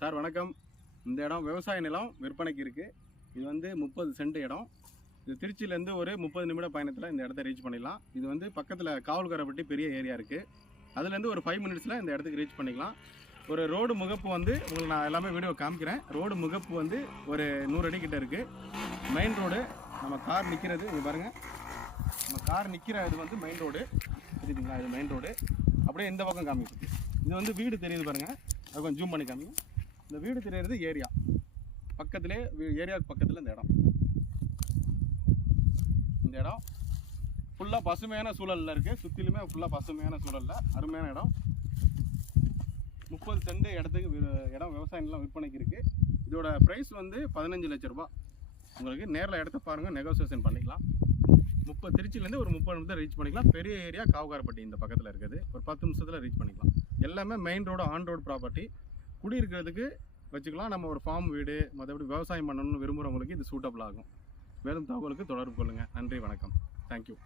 Sir வணக்கம். இந்த இடம் விவசாய நிலம் விற்பனைக்கு இருக்குது. இது வந்து 30 சென்ட் இடம். இது திருச்சியிலேருந்து ஒரு 30 நிமிட பயணத்தில் இந்த இடத்த ரீச் பண்ணிடலாம். இது வந்து பக்கத்தில் காவல்காரப்பட்டி பெரிய ஏரியா இருக்குது. அதுலேருந்து ஒரு 5 மினிட்ஸில் இந்த இடத்துக்கு ரீச் பண்ணிக்கலாம். ஒரு ரோடு முகப்பு வந்து உங்களுக்கு நான் எல்லாமே வீடியோ காமிக்கிறேன். ரோடு முகப்பு வந்து ஒரு 100 அடி கிட்ட இருக்குது. மெயின் ரோடு நம்ம கார் நிற்கிறது இங்கே பாருங்கள். நம்ம கார் நிற்கிற இது வந்து மெயின் ரோடு தெரியுதுங்களா? இது மெயின் ரோடு. அப்படியே இந்த பக்கம் காமிக்குது. இது வந்து வீடு தெரியுது பாருங்கள். அது கொஞ்சம் ஜூம் பண்ணி காமிங்க. இந்த வீடு தெரியுறது ஏரியா பக்கத்திலே, ஏரியாவுக்கு பக்கத்தில் இந்த இடம். இந்த இடம் ஃபுல்லாக பசுமையான சூழலில் இருக்குது. சுற்றிலுமே ஃபுல்லாக பசுமையான சூழலில் அருமையான இடம். 30 சென்ட் இடத்துக்கு இடம் விவசாய நிலம் விற்பனைக்கு இருக்குது. இதோட ப்ரைஸ் வந்து 15 லட்ச ரூபா. உங்களுக்கு நேரில் இடத்த பாருங்கள், நெகோசியேஷன் பண்ணிக்கலாம். திருச்சியிலேருந்து ஒரு 30 நிமிஷம் ரீச் பண்ணிக்கலாம். பெரிய ஏரியா காவகாரப்பட்டி இந்த பக்கத்தில் இருக்குது. ஒரு 10 நிமிஷத்தில் ரீச் பண்ணிக்கலாம். எல்லாமே main road, on road property. குடியிருக்கிறதுக்கு வச்சுக்கலாம். நம்ம ஒரு ஃபார்ம் வீடு, மற்றபடி விவசாயம் பண்ணணும்னு விரும்புகிறவங்களுக்கு இது சூட்டபிள் ஆகும். மேலும் தகவலுக்கு தொடர்பு கொள்ளுங்கள். நன்றி, வணக்கம். தேங்க்யூ.